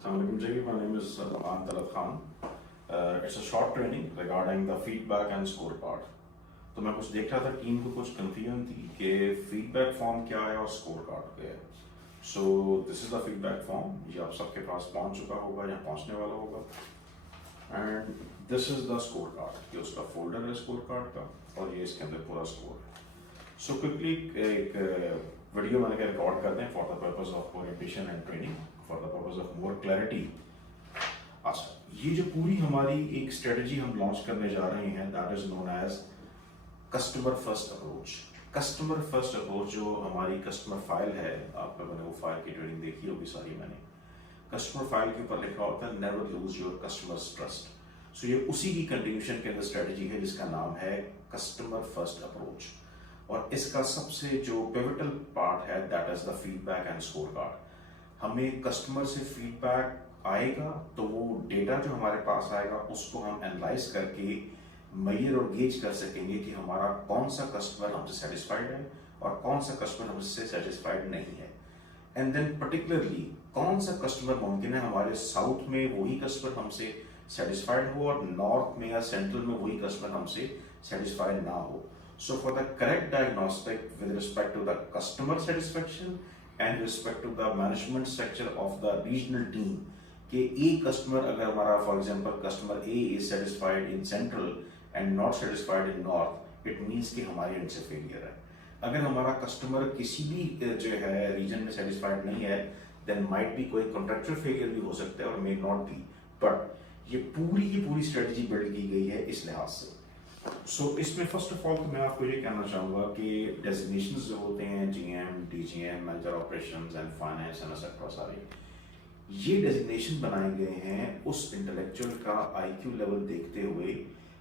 Assalamualaikum Jay, my name is Aman Talat Khan. It's a short training regarding the feedback and scorecard. तो मैं कुछ देख रहा था टीम को कुछ कंफ्यूजन थी कि फीडबैक फॉर्म क्या है और स्कोर कार्ड क्या है. So this is the feedback form. ये आप सबके पास पहुंच चुका होगा या पहुंचने वाला होगा. And this is the score card. ये उसका फोल्डर है स्कोर कार्ड का और ये इसके अंदर पूरा स्कोर है. सो क्विकली एक वीडियो मैंने रिकॉर्ड करते हैं for the purpose of orientation and training, for the purpose of more clarity. अच्छा, ये जो पूरी हमारी एक स्ट्रेटजी हम लॉन्च करने जा रहे हैं that is known as customer first approach. Customer first approach जो हमारी कस्टमर फाइल है, आप लोगों ने वो फाइल की ट्रेनिंग देखी होगी सारी. मैंने कस्टमर फाइल के ऊपर लिखा होता है never lose your customers trust. So ये उसी की कंटिन्यूशन के अंदर स्ट्रेटजी है जिसका नाम है कस्टमर फर्स्ट अप्रोच. और इसका सबसे जो पिवटल पार्ट है that is the feedback and score card. हमें कस्टमर से फीडबैक आएगा तो वो डेटा जो हमारे पास आएगा उसको हम एनालाइज करके मेजर और गेज कर सकेंगे कि हमारा कौन सा कस्टमर हमसे सेटिस्फाइड है और कौन सा कस्टमर हमसे सेटिस्फाइड नहीं है. एंड देन पर्टिकुलरली कौन सा कस्टमर मुमकिन है हमारे साउथ में वही कस्टमर हमसे सेटिस्फाइड हो और नॉर्थ में या सेंट्रल में वही कस्टमर हमसे सेटिस्फाइड ना हो. So for the correct diagnostic with respect to the customer satisfaction and respect to the management structure of the regional team, कि एक कस्टमर अगर हमारा for example customer A is satisfied in central and not satisfied in north, it means कि हमारी and से failure है. अगर हमारा कस्टमर किसी भी जो है रीजन में सेटिस्फाइड नहीं है देन माइट बी कोई कॉन्ट्रेक्चुअल फेलियर भी हो सकता है और मे नॉट बी. बट ये पूरी स्ट्रेटजी बिल्ड की गई है इस लिहाज से. सो इसमें फर्स्ट ऑफ ऑल तो मैं आपको ये कहना चाहूँगा कि डेजिग्नेशंस जो होते हैं GM, DGM, manager operations and finance and etcetera, सारे ये डेजिग्नेशन बनाए गए हैं उस इंटेलेक्चुअल का आईक्यू लेवल देखते हुए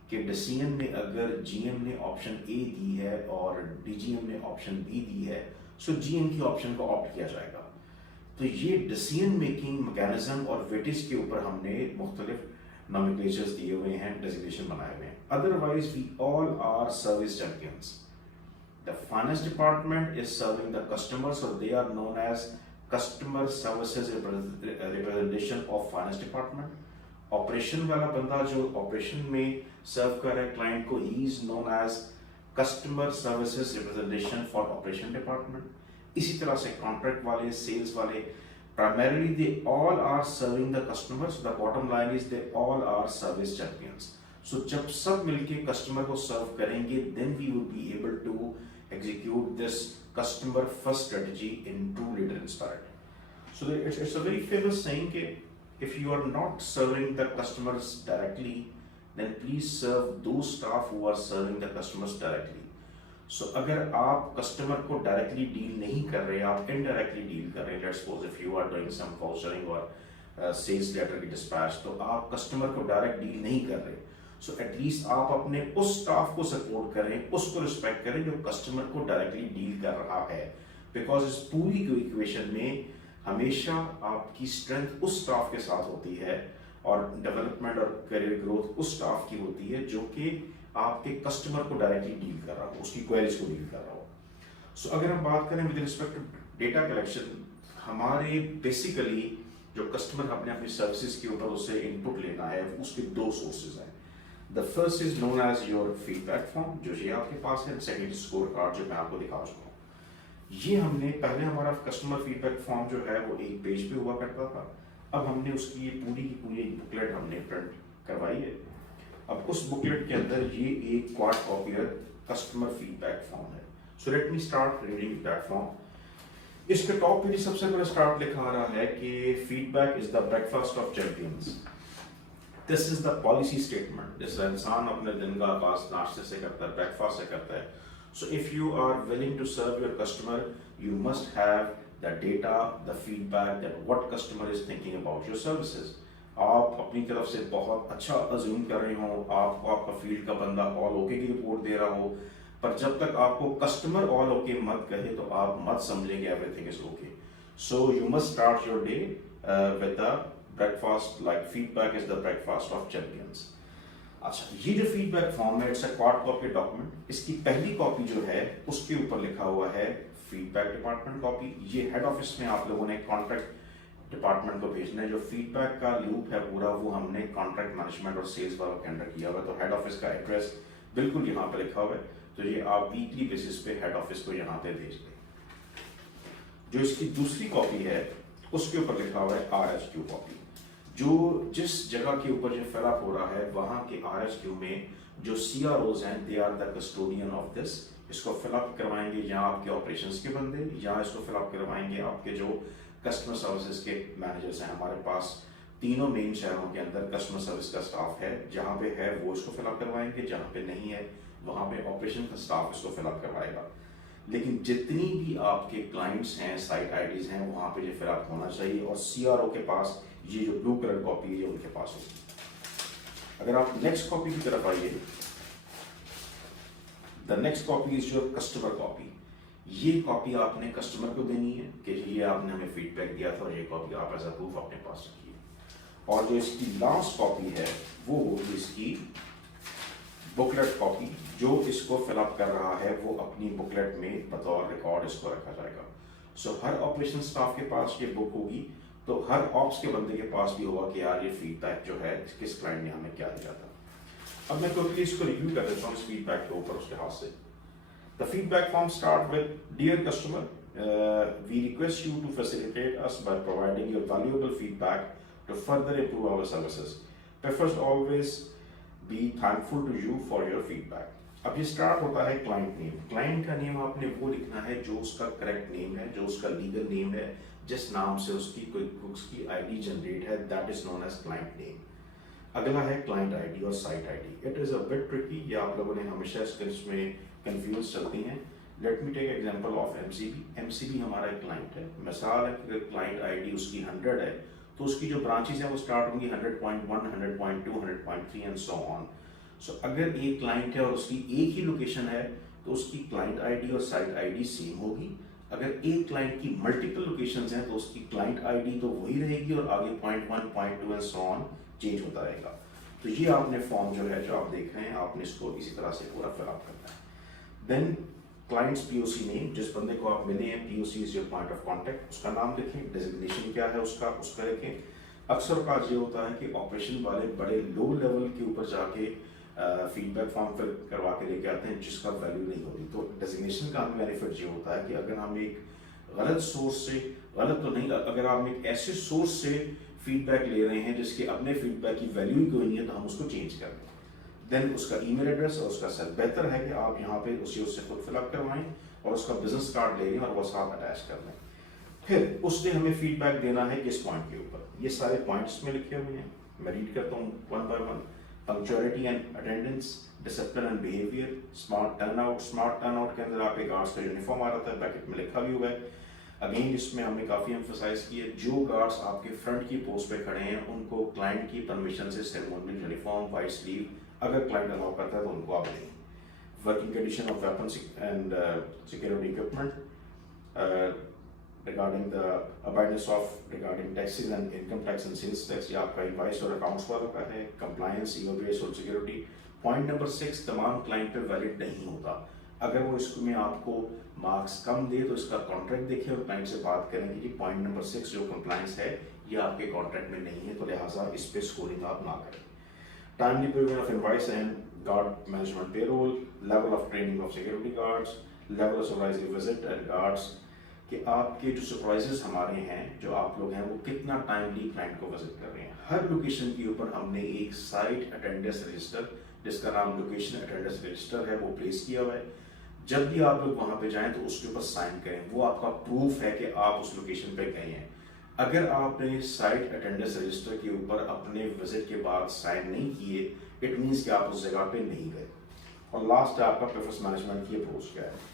कि डिसीएम ने अगर जीएम ने ऑप्शन ए दी है और डीजीएम ने ऑप्शन बी दी है सो जीएम की ऑप्शन को ऑप्ट किया जाएगा. तो ये डिसीजन मेकिंग मैकेनिज्म और वेटेज के ऊपर हमने मुख्तलिफ nomenclatures दिए हुए हैं, designation बनाए हुए हैं. Otherwise, we all are service champions. The finance department is serving the customer, so they are known as customer services representation of finance department. Operation वाला बंदा जो operation में serve कर रहा है client को, he is known as customer services representation for operation department. इसी तरह से contract वाले, sales वाले, primarily they all are serving the customers. The bottom line is they all are service champions. So जब सब मिलके customer को serve करेंगे then we will be able to execute this customer first strategy in true leader spirit. So it's a very famous saying कि if you are not serving the customers directly then please serve those staff who are serving the customers directly. सो अगर आप customer को directly deal नहीं कर रहे, आप indirectly deal कर रहे हैं, let's suppose if you are doing some vouchering और सेल्स लेटर की डिस्पैच, तो आप कस्टमर को डायरेक्ट डील नहीं कर रहे. सो एटलीस्ट आप अपने उस स्टाफ को सपोर्ट करें, उसको रिस्पेक्ट करें जो कस्टमर को डायरेक्टली डील कर रहा है. बिकॉज इस पूरी इक्वेशन में हमेशा आपकी स्ट्रेंथ उस स्टाफ के साथ होती है और डेवलपमेंट और करियर ग्रोथ उस स्टाफ की होती है जो कि आपके कस्टमर को डायरेक्टली डील कर रहा हो, उसकी क्वेरीज को डील कर रहा हो. सो अगर हम बात करें with respect to data collection, हमारे बेसिकली जो कस्टमर अपने अपनी सर्विसेज के ऊपर उससे इनपुट लेना है उसके दो सोर्सेज हैं. The first is known as your feedback form जो ये आपके पास है. सेकंड स्कोर कार्ड जो मैं आपको दिखा चुका हूँ. ये हमने पहले हमारा कस्टमर फीडबैक फॉर्म जो है वो एक पेज पे हुआ करता था. अब हमने उसकी ये पूरी की पूरी बुकलेट हमने प्रिंट करवाई है. अब उस बुकलेट के अंदर ये एक quad copier customer feedback form है. So let me start reading that form. इसके टॉप पे सबसे पहले स्टार्ट लिखा आ रहा है कि feedback is the breakfast of champions. This is the policy statement. जिस इंसान अपने दिन का आगाज नाश्ते से करता है, ब्रेकफास्ट से करता है. So if you are willing to serve your customer you must have the data, the feedback that what customer is thinking about your services. आप अपनी तरफ से बहुत अच्छा अज्यूम कर रहे हो, आपको आपका फील्ड का बंदा ऑल ओके की रिपोर्ट दे रहा हो, पर जब तक आपको कस्टमर ऑल ओके मत कहे तो आप मत समझेंगे everything is okay. So you must start your day with the breakfast like feedback is the breakfast of champions. अच्छा, ये जो फीडबैक फॉर्म है it's a quad copy document. इसकी पहली कॉपी जो है उसके ऊपर लिखा हुआ है फीडबैक डिपार्टमेंट कॉपी. ये हेड ऑफिस में आप लोगों ने कॉन्ट्रैक्ट डिपार्टमेंट को भेजना है। जो फीडबैक का लूप है पूरा वो हमने कॉन्ट्रैक्ट मैनेजमेंट और सेल्स वालों के अंडर किया हुआ है। तो हेड ऑफिस का एड्रेस बिल्कुल यहाँ पे लिखा हुआ है, तो ये आप वीकली बेसिस पे हेड ऑफिस को यहाँ पे भेज दें। जो इसकी दूसरी कॉपी है उसके ऊपर लिखा हुआ है RHQ कॉपी। जो जिस जगह के ऊपर जो फिलअप हो रहा है वहां के RHQ में जो CROs हैं, they are the custodian of this. इसको फिलअप करवाएंगे या आपके ऑपरेशंस के बंदे, या इसको फिलअप करवाएंगे आपके जो कस्टमर सर्विसेज के मैनेजर्स हैं। हमारे पास तीनों मेन शहरों के अंदर कस्टमर सर्विस का स्टाफ है, जहाँ पे है वो इसको फिलअप करवाएंगे, जहाँ पे नहीं है वहाँ पे ऑपरेशन का स्टाफ इसको फिलअप करवाएगा। लेकिन जितनी भी आपके क्लाइंट्स हैं, साइट आईडीज हैं, वहाँ पे ये फिलअप होना चाहिए और CRO के पास ये जो ब्लू कलर कॉपी है ये उनके पास होगी। अगर आप नेक्स्ट कॉपी की तरफ आइए, the next copy is your customer copy. ये कॉपी आपने कस्टमर को देनी है कि ये आपने हमें फीडबैक दिया था और ये कॉपी आप एज अ प्रूफ अपने पास रखिए। और जो इसकी लास्ट कॉपी है वो होगी इसकी बुकलेट कॉपी। जो इसको फिलअप कर रहा है वो अपनी बुकलेट में बतौर रिकॉर्ड इसको रखा जाएगा। सो हर ऑपरेशन स्टाफ के पास ये बुक होगी, तो हर ऑप्स के बंदे के पास भी होगा कि यार ये फीडबैक जो है किस क्लाइंट ने हमें क्या दिया था। अब मैं क्विकली इसको रिव्यू कर देता हूँ इस फीडबैक के ऊपर उसके हाथ से। The feedback form start with dear customer, we request you to facilitate us by providing your valuable feedback to further improve our services. Prefers always be thankful to you for your feedback. अब ये start होता है client name. Client का name आपने वो लिखना है जो उसका करेक्ट नेम है, जो उसका लीगल नेम है, जिस नाम से उसकी कोई उसकी आईडी जनरेट है, that is known as client name. अगला है क्लाइंट आईडी और site ID. It is a bit tricky, ये आप लोगों ने हमेशा इसमें कंफ्यूज चलती हैं। Let me take example of MCB। MCB हमारा एक क्लाइंट है। मिसाल है कि क्लाइंट आईडी उसकी 100 है, तो उसकी जो ब्रांचेस हैं वो स्टार्ट होंगी 100.1, 100.2, 100.3 एंड सो ऑन। सो अगर एक क्लाइंट है और उसकी एक ही लोकेशन है तो उसकी क्लाइंट आईडी और साइट आईडी सेम होगी। अगर एक क्लाइंट की मल्टीपल लोकेशंस हैं तो उसकी क्लाइंट आईडी तो वही रहेगी और आगे 0.1, 0.2 एंड सो ऑन चेंज होता रहेगा। तो ये आपने फॉर्म जो है जो आप देख रहे हैं, आपने इसको इसी तरह से पूरा फिलअप करना है। देन क्लाइंट्स POC नेम, जिस बंदे को आप मिले हैं, POC is your point of contact, उसका नाम लिखें। डेजिग्नेशन क्या है उसका लिखें। अक्सर का ये होता है कि ऑपरेशन वाले बड़े लो लेवल के ऊपर जाके फीडबैक फॉर्म फिल करवा के लेके आते हैं जिसका वैल्यू नहीं होती। तो डेजिग्नेशन का हमें बेनिफिट ये होता है कि अगर हम एक गलत सोर्स से, गलत तो नहीं, अगर आप एक ऐसे सोर्स से फीडबैक ले रहे हैं जिसके अपने फीडबैक की वैल्यू ही कोई नहीं है, तो हम उसको चेंज कर दें। देन उसका ईमेल एड्रेस और उसका सेल, बेहतर है कि आप यहाँ पे उससे खुद फिलअप करवाएं और उसका बिजनेस कार्ड ले लें और वो साथ अटैच कर लें। फिर उसने हमें फीडबैक देना है किस पॉइंट के ऊपर। ये सारे पॉइंट्स में लिखे हुए हैं, मैं रीड करता हूँ one by one. Punctuality and attendance, discipline and behaviour, smart turnout. Smart turnout के अंदर आपके गार्ड्स का यूनिफॉर्म आ रहा है, ब्रैकेट में लिखा भी हुआ है। अगेन इसमें हमने काफ़ी एम्फोसाइज की है, जो गार्ड्स आपके फ्रंट की पोस्ट पे खड़े हैं उनको क्लाइंट की परमिशन से सेरेमोनियल यूनिफॉर्म, वाइट स्लीव, अगर क्लाइंट अलाउ करता है तो उनको आप दें। Working condition of weapon and security equipment, regarding the awareness of regarding taxes and income tax and sales tax, ये आपका इनवॉइस और अकाउंट्स वालों का है। Compliance, EOB, social security. Point number 6 तमाम क्लाइंट पे वैलिड नहीं होता। अगर वो इसमें आपको मार्क्स कम दे तो इसका कॉन्ट्रैक्ट देखें और क्लाइंट से बात करें कि पॉइंट नंबर 6 जो कंप्लायंस है ये आपके कॉन्ट्रैक्ट में नहीं है, तो लिहाजा इस पे स्कोरिंग आप ना करें। Timely payment of invoice and guard management payroll, level of training of security guards, level of supervisory visit and guards, कि आपके जो सुपरवाइजर्स हमारे हैं, जो आप लोग हैं, वो कितना टाइमली क्लाइंट को विजिट कर रहे हैं। हर लोकेशन के ऊपर हमने एक साइट अटेंडेंस रजिस्टर, जिसका नाम लोकेशन अटेंडेंस रजिस्टर है, वो प्लेस किया हुआ है। जब भी आप लोग वहां पे जाएं तो उसके ऊपर साइन करें, वो आपका प्रूफ है कि आप उस लोकेशन पे गए हैं। अगर आपने साइट अटेंडेंस रजिस्टर के ऊपर अपने विजिट के बाद साइन नहीं किए, इट मीन्स कि आप उस जगह पे नहीं गए। और लास्ट है आपका प्रेफरेंस मैनेजमेंट की अप्रोच क्या है।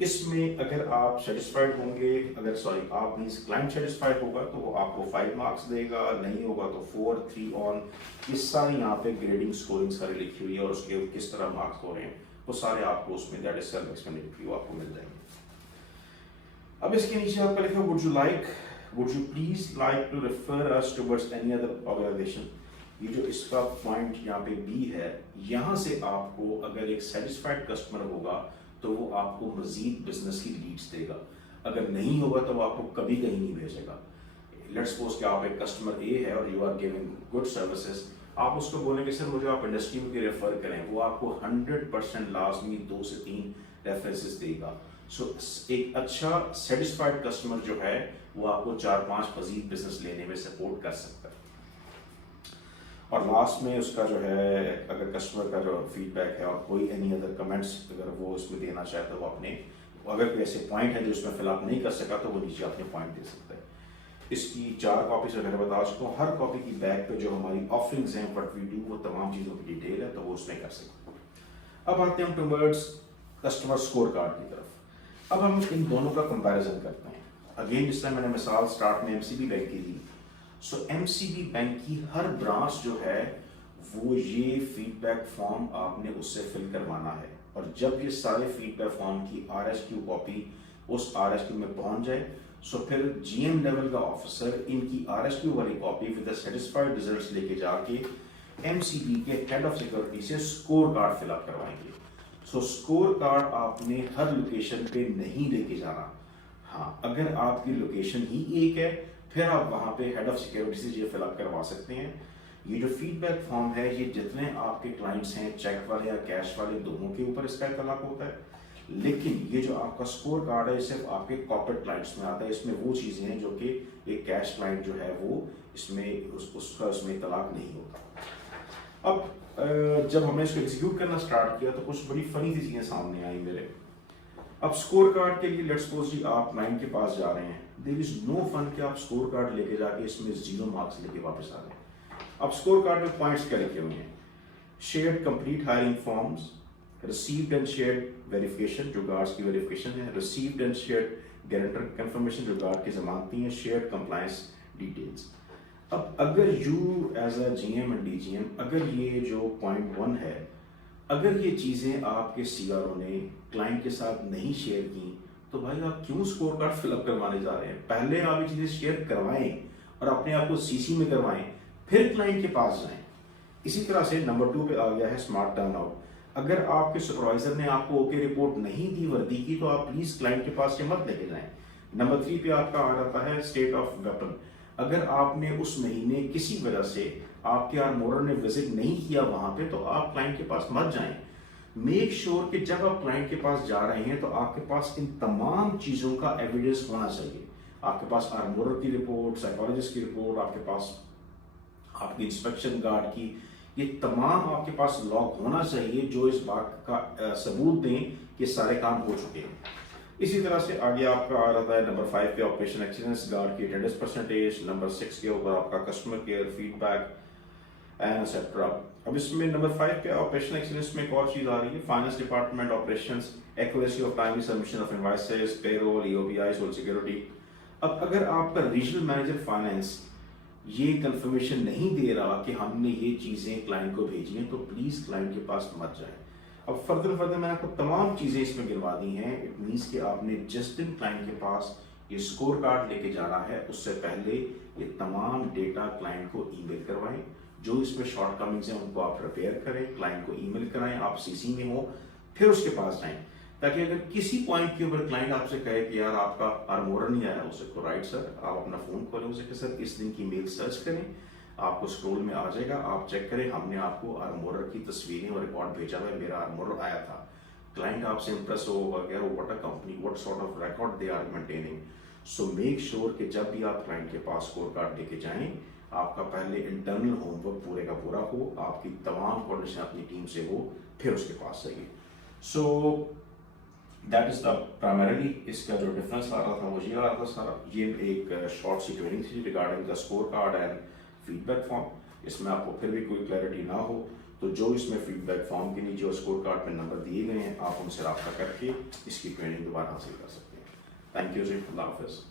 इसमें अगर आप सेटिस्फाइड होंगे, आप मीन्स क्लाइंट सेटिस्फाइड होगा तो वो आपको 5 मार्क्स देगा, नहीं होगा तो 4, 3 ऑन। ये सारी यहाँ पे ग्रेडिंग स्कोरिंग सारी लिखी हुई है और उसके किस तरह मार्क्स हो रहे हैं वो सारे आपको उसमें दैट इज सेल्फ एक्सप्लेनेटरी आपको मिल जाएंगे। अब इसके नीचे आपका लिखा would you please like to refer us towards any other organisation. ये जो इसका पॉइंट यहाँ पे बी है, यहाँ से आपको अगर एक सेटिस्फाइड कस्टमर होगा तो वो आपको मजीद बिजनेस की लीड्स देगा, अगर नहीं होगा तो वो आपको कभी कहीं नहीं भेजेगा। लेट्स सपोज कि आप एक कस्टमर ए है और you are giving good services, आप उसको बोलेंगे सर मुझे आप इंडस्ट्री में रेफर करें, वो आपको 100% लाजमी 2 से 3 रेफरेंसेस देगा। सो एक अच्छा सेटिस्फाइड कस्टमर जो है वो आपको 4-5 मजीद बिजनेस लेने में सपोर्ट कर सकता है। और लास्ट में उसका जो है अगर कस्टमर का जो फीडबैक है और कोई एनी अदर कमेंट्स अगर वो उसमें देना चाहता है वो अपने, अगर कोई ऐसे पॉइंट है जो उसमें फिलअप नहीं कर सका तो वो नीचे अपने पॉइंट दे सकता है। इसकी 4 कॉपीज वगैरह बता चुका हूँ। हर कॉपी की बैक पे जो हमारी ऑफरिंग्स हैं, व्हाट वी डू, वो तमाम चीज़ों की डिटेल है तो वो उसमें कर सकते हैं। अब आते हैं हम टुवर्ड्स कस्टमर स्कोर कार्ड की तरफ। अब हम इन दोनों का कंपैरिजन करते हैं। अगेन जिस तरह मैंने मिसाल स्टार्ट में एमसीबी बैंक की दी, सो एमसीबी बैंक की हर ब्रांच जो है वो ये फीडबैक फॉर्म आपने उससे फिल करवाना है, और जब ये सारे फीडबैक फॉर्म की आरएसक्यू कॉपी उस आरएसक्यू में पहुंच जाए, सो फिर जीएम लेवल का ऑफिसर इनकी आरएसक्यू वाली कॉपी विद सेटिस्फाइड रिजल्ट्स लेके जाके एमसीबी के हेड ऑफ सिक्योरिटी से स्कोर कार्ड फिलअप करवाएंगे। सो स्कोर कार्ड आपने हर लोकेशन पे नहीं लेके जाना। हाँ, अगर आपकी लोकेशन ही एक है फिर आप वहां पे हेड ऑफ सिक्योरिटी से ये फिलअप करवा सकते हैं। ये जो फीडबैक फॉर्म है ये जितने आपके क्लाइंट्स हैं, चेक वाले या कैश वाले, दोनों के ऊपर इसका इतलाक होता है, लेकिन ये जो आपका स्कोर कार्ड है सिर्फ आपके कॉर्पोरेट क्लाइंट्स में आता है। इसमें वो चीजें हैं जो कि एक कैश क्लाइंट जो है वो इसमें उसका उसमें इतलाक नहीं होता। अब जब हमने इसको एग्जीक्यूट करना स्टार्ट किया तो कुछ बड़ी फनी सी चीजें सामने आई मेरे। अब स्कोर कार्ड के लिए लेट्स सपोज जी आप क्लाइंट के पास जा रहे हैं, देयर इज नो फन कि आप स्कोर कार्ड लेके जाके इसमें 0 मार्क्स लेके वापस आ रहे हैं। अब स्कोर कार्ड में पॉइंट्स क्या लिखे हुए हैं? Shared complete hiring forms, received and shared verification जो गार्ड्स की वेरिफिकेशन है, received and shared guarantor confirmation जो गार्ड की जमानती है, शेयर्ड कंप्लायंस डिटेल्स। अब अगर you as a GM and DGM अगर ये जो पॉइंट 1 है, अगर ये चीजें आपके सीआरओ ने क्लाइंट के साथ नहीं शेयर की तो भाई आप क्यों स्कोर कार्ड फिलअप करवाने जा रहे हैं? पहले आप ये चीजें शेयर करवाएं और अपने आप को सीसी में करवाएं, फिर क्लाइंट के पास जाएं। इसी तरह से नंबर 2 पे आ गया है स्मार्ट टर्न आउट। अगर आपके सुपरवाइजर ने आपको ओके रिपोर्ट नहीं दी वर्दी की तो आप प्लीज क्लाइंट के पास से मत लेके जाएं। नंबर 3 पे आपका आ जाता है स्टेट ऑफ वेपन। अगर आपने उस महीने किसी वजह से आपके आर्मोरर ने विजिट नहीं किया वहां पे तो आप क्लाइंट के पास मत जाएं। मेक श्योर कि जब आप क्लाइंट के पास जा रहे हैं तो आपके पास इन तमाम चीजों का एविडेंस होना चाहिए। आपके पास आर्मोरर की रिपोर्ट, साइकोलॉजिस्ट की रिपोर्ट, आपके पास आपकी इंस्पेक्शन गार्ड की, ये तमाम आपके पास लॉग होना चाहिए जो इस बात का सबूत दें कि सारे काम हो चुके हैं। इसी तरह से आगे आपका आ जाता है नंबर 5 पे ऑपरेशन एक्सीलेंस, गार्ड की अटेंडेंस परसेंटेज, नंबर 6 के ऊपर आपका customer care, feedback and etcetera. अब इसमें नंबर 5 पे ऑपरेशन एक्सीलेंस में एक और चीज आ रही है, finance department operations, accuracy of timely submission of invoices, payroll, EOBI, social security. अब अगर आपका रीजनल मैनेजर फाइनेंस ये कंफर्मेशन नहीं दे रहा कि हमने ये चीजें क्लाइंट को भेजी हैं तो प्लीज क्लाइंट के पास मत जाएं। अब फर्दर मैंने आपको तमाम चीजें इसमें गिनवा दी हैं। इट मींस कि आपने जिस दिन क्लाइंट के पास ये स्कोर कार्ड लेके जाना है उससे पहले ये तमाम डेटा क्लाइंट को ईमेल करवाएं। जो इसमें शॉर्टकमिंग्स हैं उनको आप रिपेयर करें, क्लाइंट को ईमेल कराएं, आप सीसी में हो, फिर उसके पास जाएं, ताकि अगर किसी पॉइंट के ऊपर क्लाइंट आपसे कहे कि यार आपका आर्मोरर नहीं आया, उसे को राइट सर, आप अपना फोन खोलें, उसे कि सर इस दिन की मेल सर्च करें, आपको स्क्रॉल में आ जाएगा, आप चेक करें, हमने आपको आर्मोरर की तस्वीरें और रिकॉर्ड भेजा है, मेरा आर्मोरर आया था। क्लाइंट आपसे इंप्रेस हो वगैरह, what a company, what sort of record they are maintaining. So make sure कि जब भी आप क्लाइंट के पास स्कोर कार्ड लेके जाएं, आपका पहले इंटरनल होमवर्क पूरे का पूरा हो, आपकी तमाम कोऑर्डिनेशन अपनी टीम से हो, फिर उसके पास जाइए। So that is the primarily इसका जो डिफरेंस आ रहा था वो ये आ रहा था सारा। ये एक शॉर्ट सी ट्रेनिंग थी regarding the score card and feedback form. इसमें आपको फिर भी कोई क्लैरिटी ना हो तो जो इसमें फीडबैक फॉर्म के नीचे और स्कोर कार्ड में नंबर दिए गए हैं आप उनसे रब्ता करके इसकी ट्रेनिंग दोबारा हासिल कर सकते हैं। थैंक यू जी, अल्लाह हाफिज़।